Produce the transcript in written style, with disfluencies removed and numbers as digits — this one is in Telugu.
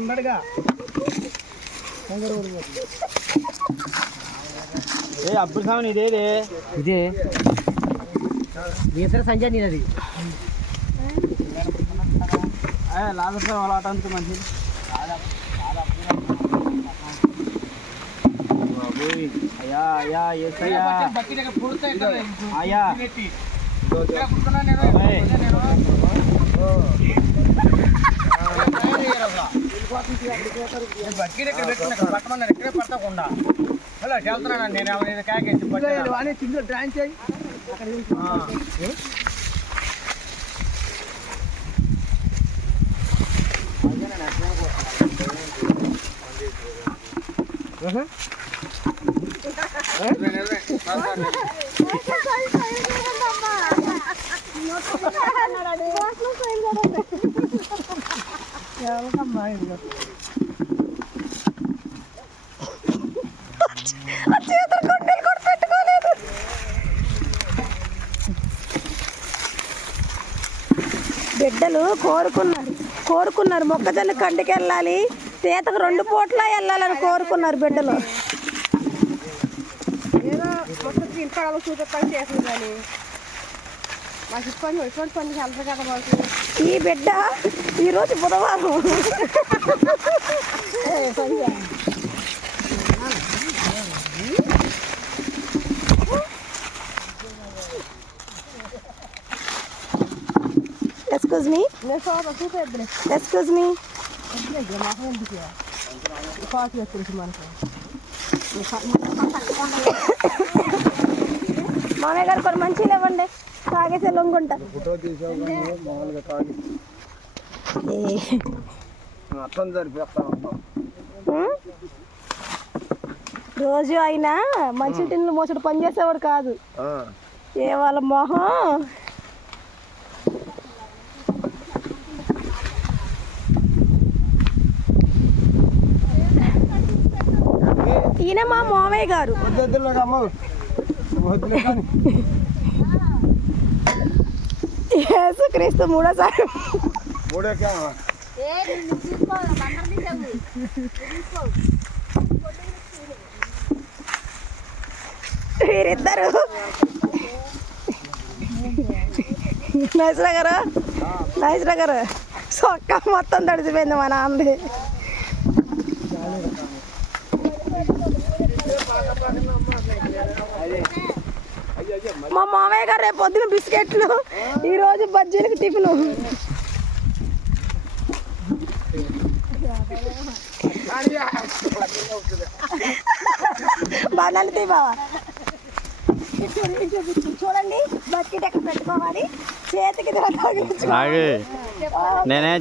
ఉండడుగా అప్పుడు సామని ఇదే ఇదే వేసర సంజయ్ నీది లాగసం అలా ఆటందుకు మంచిది అయ్యా అయ్యా ఎస్ అయ్యా అయ్యా బట్టీలు ఇక్కడ పెట్టుకున్నా పట్టమన్నారు ఇక్కడే పట్టకుండా అలా వెళ్తున్నాను నేను కాకేసి చిందులు డ్రాయింగ్ చేయి బిడ్డలు కోరుకున్నారు మొక్కజొన్న కంటికి వెళ్ళాలి, తీతకు 2 పూట్ల వెళ్ళాలని కోరుకున్నారు బిడ్డలు. ఈ బిడ్డ ఈరోజు బుధవారం ఎక్స్క్యూజ్ మీ మామయ్య గారు కొన్ని మంచిగా ఇవ్వండి, తాగేసే లొంగుంటా. రోజు అయినా మంచి టిన్లు మోసడు పని చేసేవాడు కాదు, ఏ వాళ్ళ మొహం. ఈయన మా మామయ్య గారు. యేసుక్రీస్తు మూడోసారి వీరిద్దరు నైస్రా గారు సొక్క మొత్తం తడిచిపోయింది మా నాన్నది. మా మామయ్య గారు రేపు పొద్దున బిస్కెట్లు, ఈరోజు బజ్జీలకు టిఫిన్. బాణాలు తీ బావా, చూడండి బకెట్ ఎక్కడ పెట్టుకోవాలి, చేతికి నేనే